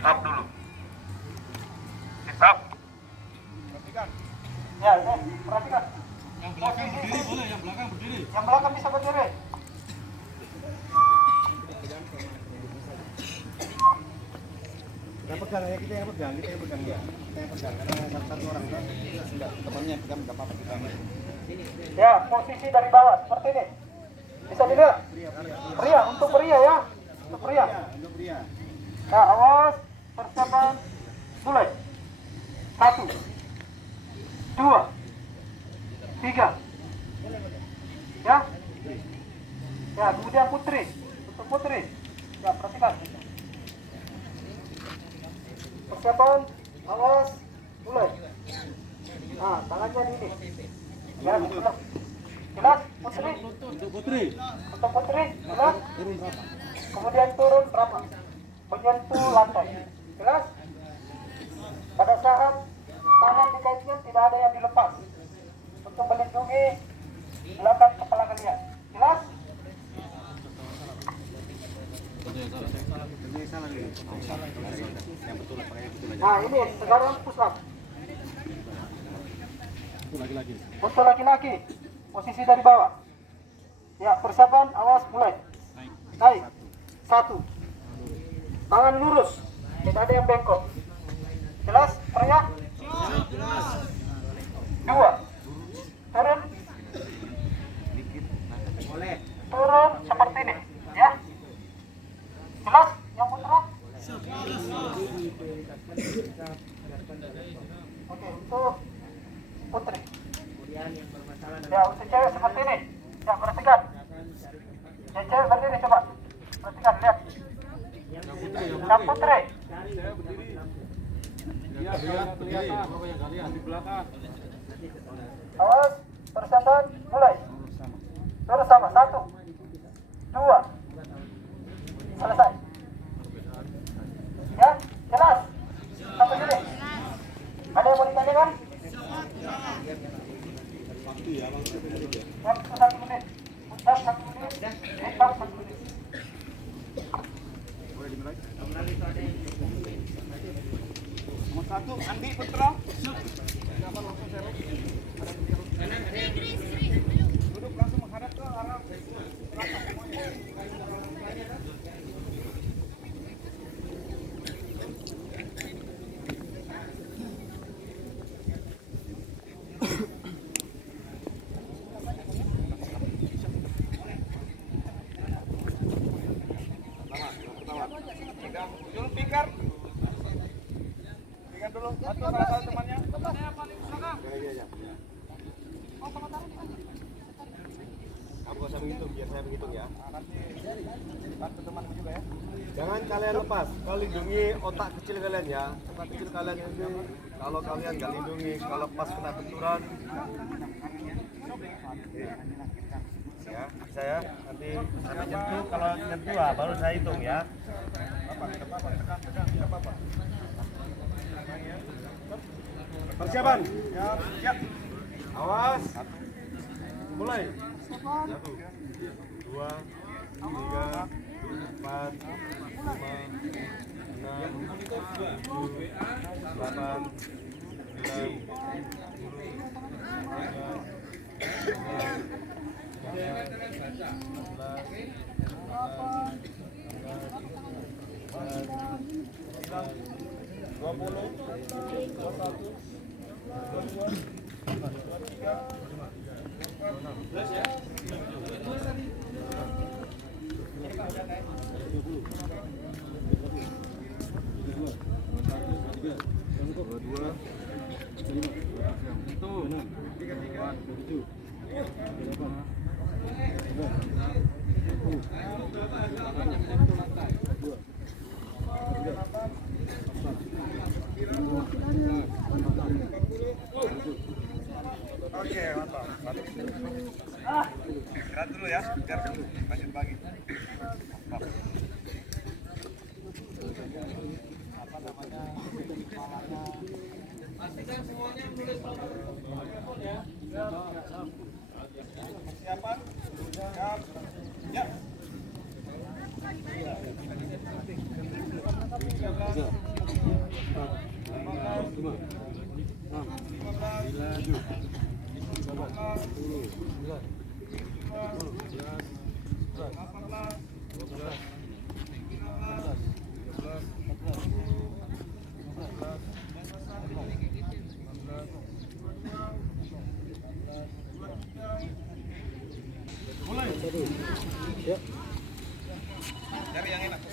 sit up dulu. Sit up. Perhatikan. Ya, perhatikan. Yang belakang berdiri boleh, yang belakang berdiri. Yang belakang bisa berdiri. Kita pegang ya, kita yang pegang ya. Kita yang pegang karena satu orang kan enggak temannya kita enggak apa-apa kita. Ya, posisi dari bawah seperti ini. Bisa dilihat? Pria, untuk pria ya. Untuk pria. Untuk pria. Nah, awas, persiapan, mulai. 1, 2, 3. Ya. Ya, kemudian putri. Untuk putri. Ya, perhatikan. Persiapan, awas, mulai. Nah, tangannya di ini. Ya, jelas. Jelas, putri. Untuk putri. Untuk putri, jelas. Kemudian turun berapa? Menyentuh lantai. Jelas? Pada saat tangan dikaitkan tidak ada yang dilepas. Untuk melindungi belakang kepala kalian. Jelas? Nah, ini sekarang push up. Untuk laki-laki, posisi dari bawah. Ya, persiapan, awas, mulai. Naik. 1. Tangan lurus, tidak ada yang bengkok. Jelas? Teriak? Jelas. 2. Turun. Turun seperti ini, ya. Jelas? Yang putra? Oke, untuk putri. Ya, untuk cewek seperti ini. Ya, perhatikan. Ya, cewek berdiri coba. Perhatikan, lihat. Yang putri. Di belakang. Awas, persiapan, mulai. Terus sama, 1, 2, selesai. Ya, jelas. Sampai sini. Ada yang mau ditanyakan? Waktu 1 menit. Putar 1 menit. Lepas 1 menit. Nomor 1 Andi Putra. Duduk langsung menghadap ke arah belakang semuanya. Dulu pikir. Pikir dulu. Satu salah satu temannya. Ya. Kamu gak usah menghitung, biar saya menghitung ya. Nanti bantu temanmu juga ya. Jangan kalian lepas. Kau lindungi otak kecil kalian ya. Otak kecil kalian ini kalau kalian nggak lindungi, kalau pas kena benturan, ya bisa ya. Nanti sampai nyentuh, kalau nyentuh baru saya hitung ya. Persiapan. Siap. Awas. Mulai. 1, 2, 3, 4, 5, 6, 7, 8, 9, Oke, mantap. Istirahat dulu ya, biar lanjut pagi. Apa namanya? Pastikan semuanya menulis ya. Persiapan? Siap. Ya. tiga, empat, lima, enam, tujuh, delapan, 10, 9, 10, 11, 12, 13, 14, 15, 16, 17, 18, 19, 20. Mulai. Ya. Cari yang enak.